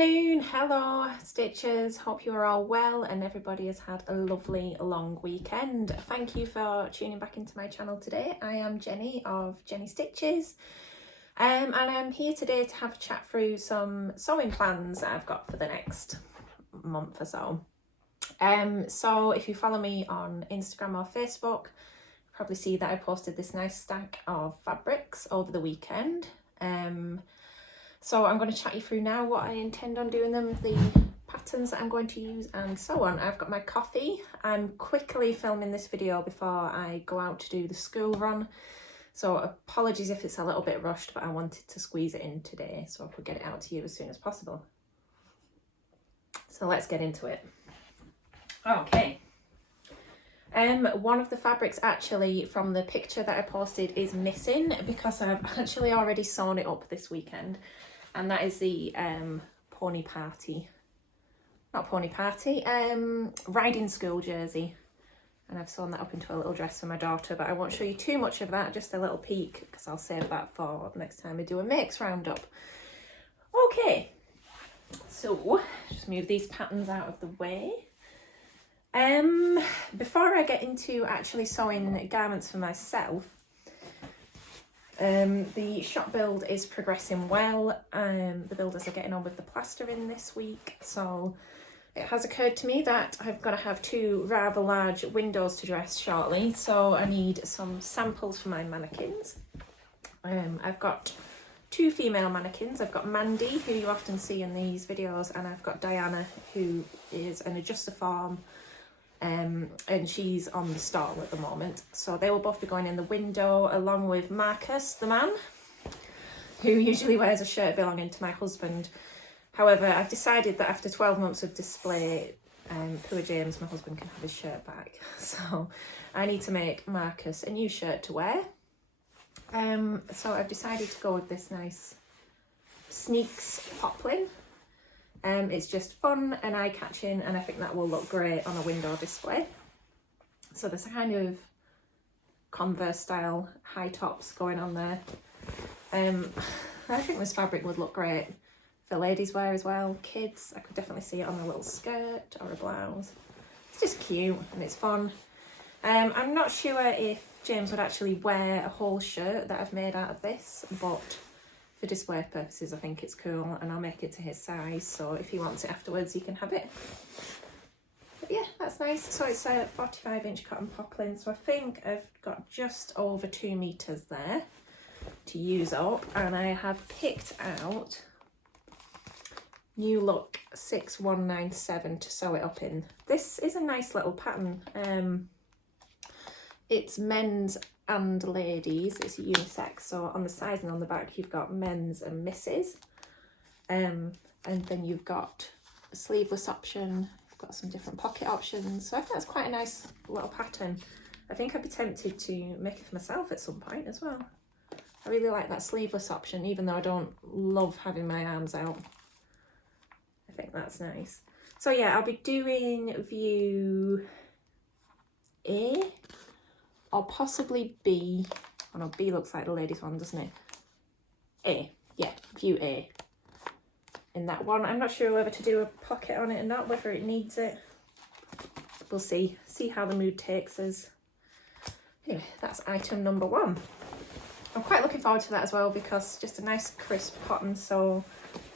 afternoon, hello Stitchers, hope you are all well and everybody has had a lovely long weekend. Thank you for tuning back into my channel today. I am Jenny of Jenny Stitches and I'm here today to have a chat through some sewing plans that I've got for the next month or so. So if you follow me on Instagram or Facebook, you'll probably see that I posted this nice stack of fabrics over the weekend. So I'm going to chat you through now what I intend on doing them, the patterns that I'm going to use and so on. I've got my coffee. I'm quickly filming this video before I go out to do the school run. So apologies if it's a little bit rushed, but I wanted to squeeze it in today so I could get it out to you as soon as possible. So let's get into it. Okay. One of the fabrics actually from the picture that I posted is missing because I've actually already sewn it up this weekend, and that is the riding school jersey, and I've sewn that up into a little dress for my daughter, but I won't show you too much of that, just a little peek because I'll save that for next time I do a makes roundup. Okay, so just move these patterns out of the way. Before I get into actually sewing garments for myself, the shop build is progressing well. The builders are getting on with the plastering this week, so it has occurred to me that I've got to have two rather large windows to dress shortly, so I need some samples for my mannequins. I've got two female mannequins. I've got Mandy, who you often see in these videos, and I've got Diana, who is an adjuster form. And she's on the stall at the moment, so they will both be going in the window along with Marcus, the man, who usually wears a shirt belonging to my husband. However, I've decided that after 12 months of display, poor James, my husband, can have his shirt back, so I need to make Marcus a new shirt to wear. So I've decided to go with this nice Sneaks Poplin. It's just fun and eye-catching, and I think that will look great on a window display. So there's a kind of Converse style high tops going on there. I think this fabric would look great for ladies wear as well. Kids, I could definitely see it on a little skirt or a blouse. It's just cute and it's fun. I'm not sure if James would actually wear a whole shirt that I've made out of this, but for display purposes I think it's cool, and I'll make it to his size, so if he wants it afterwards he can have it. But yeah, that's nice. So it's a 45-inch cotton poplin, so I think I've got just over 2 meters there to use up, and I have picked out New Look 6197 to sew it up in. This is a nice little pattern. It's men's and ladies, it's unisex, so on the sides and on the back you've got men's and misses, and then you've got a sleeveless option, you've got some different pocket options, so I think that's quite a nice little pattern. I think I'd be tempted to make it for myself at some point as well. I really like that sleeveless option, even though I don't love having my arms out. I think that's nice. So yeah, I'll be doing view A or possibly B. Oh no, B looks like the ladies one, doesn't it? A, yeah, view A in that one. I'm not sure whether to do a pocket on it or not, whether it needs it. We'll see how the mood takes us. Anyway, that's item number 1. I'm quite looking forward to that as well, because just a nice crisp cotton, so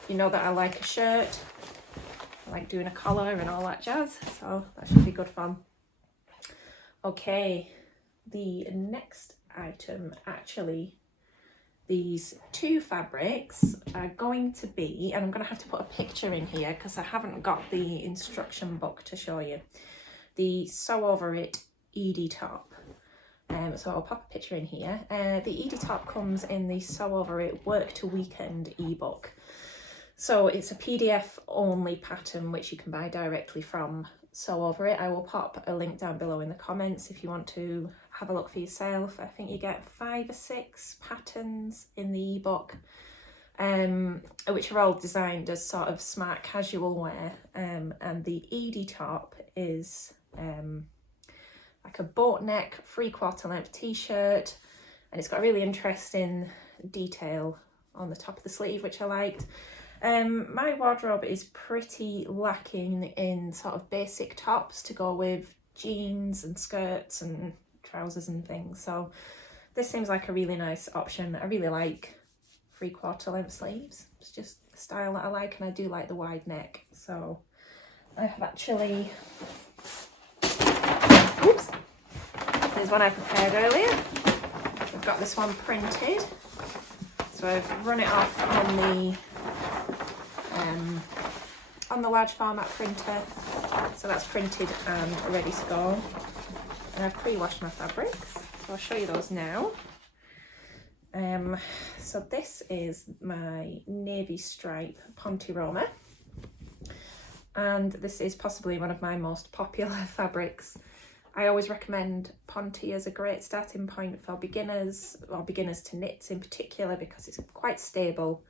you know that I like a shirt. I like doing a collar and all that jazz, so that should be good fun. Okay. The next item, actually, these two fabrics are going to be, and I'm going to have to put a picture in here because I haven't got the instruction book to show you, the Sew Over It Edie top. So I'll pop a picture in here. The Edie top comes in the Sew Over It Work to Weekend ebook. So it's a PDF only pattern which you can buy directly from Sew Over It. I will pop a link down below in the comments if you want to have a look for yourself. I think you get 5 or 6 patterns in the ebook, which are all designed as sort of smart casual wear, and the Edie top is like a boat neck 3/4 length t-shirt, and it's got a really interesting detail on the top of the sleeve which I liked. My wardrobe is pretty lacking in sort of basic tops to go with jeans and skirts and trousers and things, so this seems like a really nice option. I really like 3/4 length sleeves. It's just the style that I like, and I do like the wide neck. So I have actually, oops, there's one I prepared earlier. I've got this one printed. So I've run it off on the large format printer. So that's printed and ready to go. And I've pre-washed my fabrics. So I'll show you those now. So this is my navy stripe Ponte Roma, and this is possibly one of my most popular fabrics. I always recommend Ponte as a great starting point for beginners, or beginners to knits in particular, because it's quite stable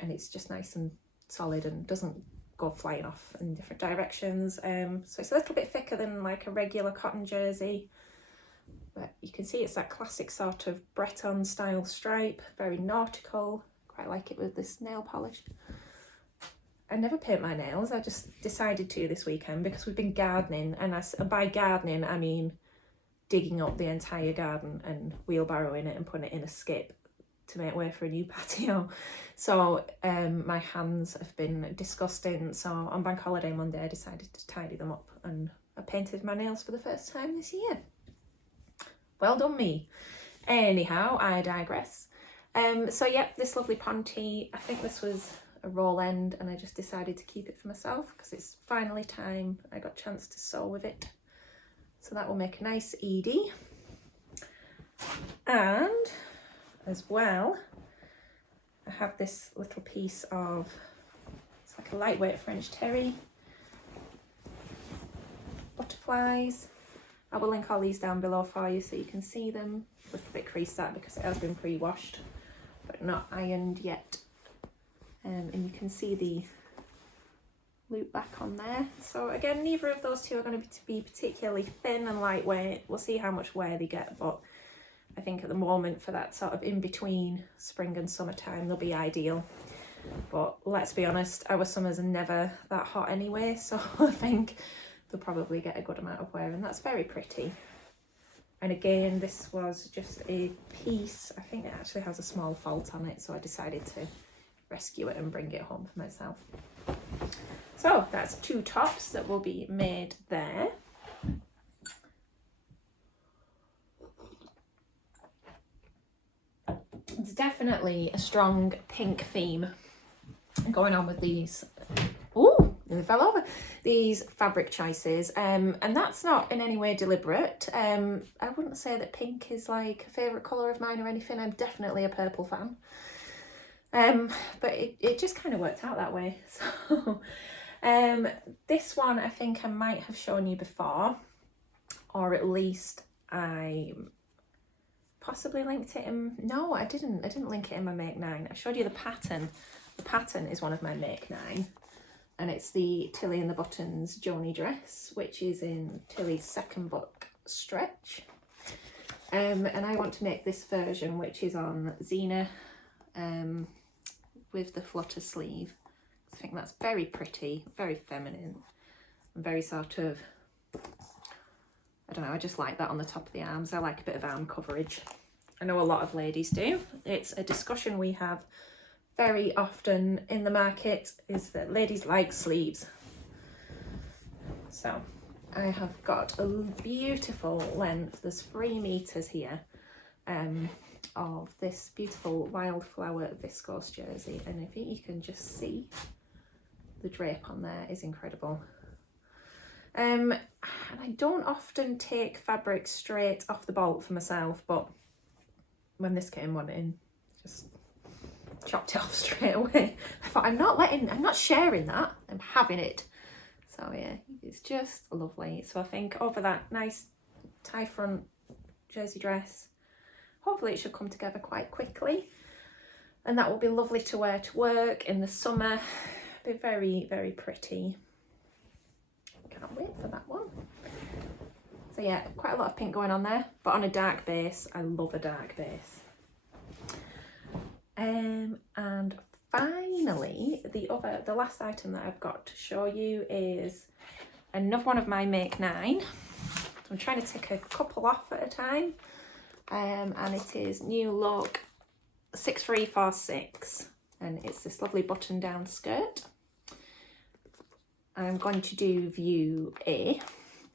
and it's just nice and solid and doesn't go flying off in different directions. So it's a little bit thicker than like a regular cotton jersey, but you can see it's that classic sort of Breton style stripe, very nautical. Quite like it with this nail polish. I never paint my nails, I just decided to this weekend because we've been gardening, and by gardening I mean digging up the entire garden and wheelbarrowing it and putting it in a skip to make way for a new patio. So my hands have been disgusting, so on bank holiday Monday I decided to tidy them up, and I painted my nails for the first time this year. Well done me. Anyhow, I digress. So yep, this lovely Ponte, I think this was a roll end, and I just decided to keep it for myself because it's finally time I got a chance to sew with it. So that will make a nice Edie. And as well, I have this little piece of, it's like a lightweight French terry butterflies. I will link all these down below for you so you can see them. A little bit creased that because it has been pre-washed but not ironed yet. And you can see the loop back on there. So again, neither of those two are going to be particularly thin and lightweight. We'll see how much wear they get, but I think at the moment for that sort of in between spring and summertime they'll be ideal. But let's be honest, our summers are never that hot anyway, so I think they'll probably get a good amount of wear, and that's very pretty. And again, this was just a piece, I think it actually has a small fault on it, so I decided to rescue it and bring it home for myself. So that's 2 tops that will be made there. There's definitely a strong pink theme going on with these. Ooh, they fell over. These fabric choices, and that's not in any way deliberate. I wouldn't say that pink is like a favourite colour of mine or anything. I'm definitely a purple fan. But it just kind of worked out that way. So this one I think I might have shown you before, or at least I possibly linked it in. No, I didn't link it in my Make 9. I showed you the pattern. The pattern is one of my Make 9, and it's the Tilly and the Buttons Joni dress, which is in Tilly's second book, Stretch. And I want to make this version, which is on Xena, with the flutter sleeve. I think that's very pretty, very feminine, and very sort of, I don't know, I just like that on the top of the arms. I like a bit of arm coverage. I know a lot of ladies do. It's a discussion we have very often in the market, is that ladies like sleeves. So I have got a beautiful length, there's 3 meters here, of this beautiful Wildflower Viscose jersey, and I think you can just see the drape on there is incredible. And I don't often take fabric straight off the bolt for myself, but when this came one in, just chopped it off straight away. I thought, I'm not sharing that, I'm having it. So yeah, it's just lovely. So I think over that nice tie front jersey dress, hopefully it should come together quite quickly, and that will be lovely to wear to work in the summer. Be very, very pretty. Can't wait for that one. So yeah, quite a lot of pink going on there, but on a dark base. I love a dark base. And finally, the last item that I've got to show you is another one of my Make 9. So I'm trying to take a couple off at a time. And it is New Look 6346, and it's this lovely button down skirt. I'm going to do view A,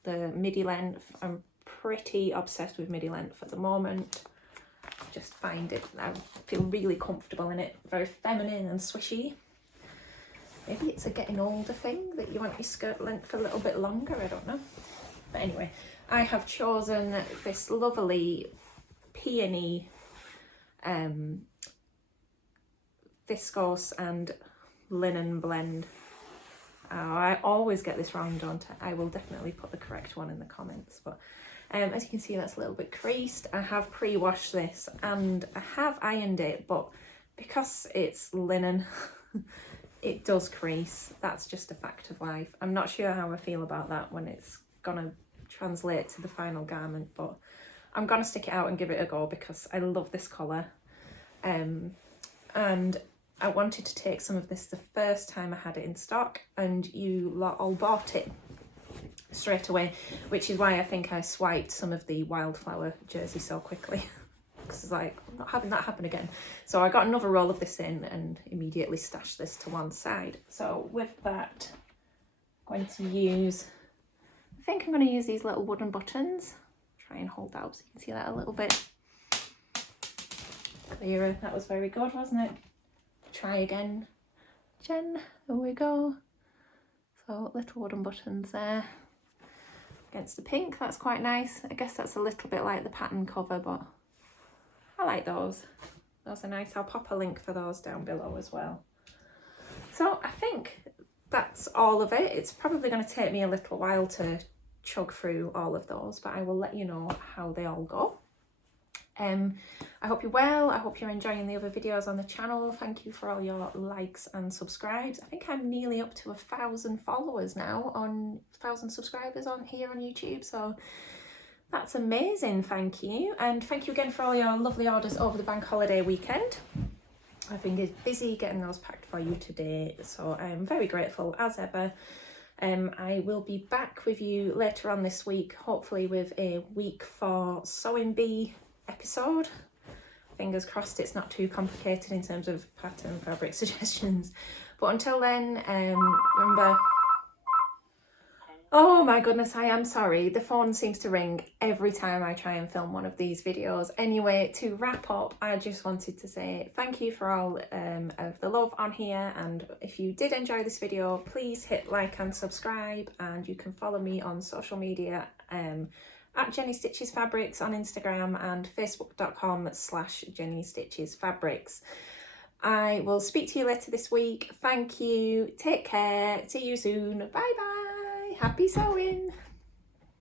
the midi length. I'm pretty obsessed with midi length at the moment. Just find it, I feel really comfortable in it, very feminine and swishy. Maybe it's a getting older thing that you want your skirt length a little bit longer, I don't know. But anyway, I have chosen this lovely Peony viscose and linen blend. Oh, I always get this wrong, don't I? I will definitely put the correct one in the comments, but as you can see, that's a little bit creased. I have pre-washed this and I have ironed it, but because it's linen, it does crease. That's just a fact of life. I'm not sure how I feel about that when it's gonna translate to the final garment, but I'm gonna stick it out and give it a go because I love this colour. And I wanted to take some of this the first time I had it in stock, and you lot all bought it straight away, which is why I think I swiped some of the Wildflower jersey so quickly because it's like, I'm not having that happen again. So I got another roll of this in and immediately stashed this to one side. So with that, I'm going to use, I think I'm going to use these little wooden buttons. Try and hold that up so you can see that a little bit clearer. That was very good, wasn't it? Try again, Jen. There we go. So little wooden buttons there against the pink. That's quite nice. I guess that's a little bit like the pattern cover, but I like those. Those are nice. I'll pop a link for those down below as well. So I think that's all of it. It's probably going to take me a little while to chug through all of those, but I will let you know how they all go. I hope you're well. I hope you're enjoying the other videos on the channel. Thank you for all your likes and subscribes. I think I'm nearly up to 1,000 followers now, 1,000 subscribers on here on YouTube, so that's amazing. Thank you, and thank you again for all your lovely orders over the bank holiday weekend. I've been busy getting those packed for you today, so I'm very grateful as ever. I will be back with you later on this week, hopefully with a week for Sewing Bee episode. Fingers crossed it's not too complicated in terms of pattern fabric suggestions, but until then, remember, oh my goodness, I am sorry, the phone seems to ring every time I try and film one of these videos. Anyway, to wrap up, I just wanted to say thank you for all of the love on here, and if you did enjoy this video, please hit like and subscribe, and you can follow me on social media at Jenny Stitches Fabrics on Instagram and facebook.com/Jenny Stitches Fabrics. I will speak to you later this week. Thank you. Take care. See you soon. Bye bye. Happy sewing.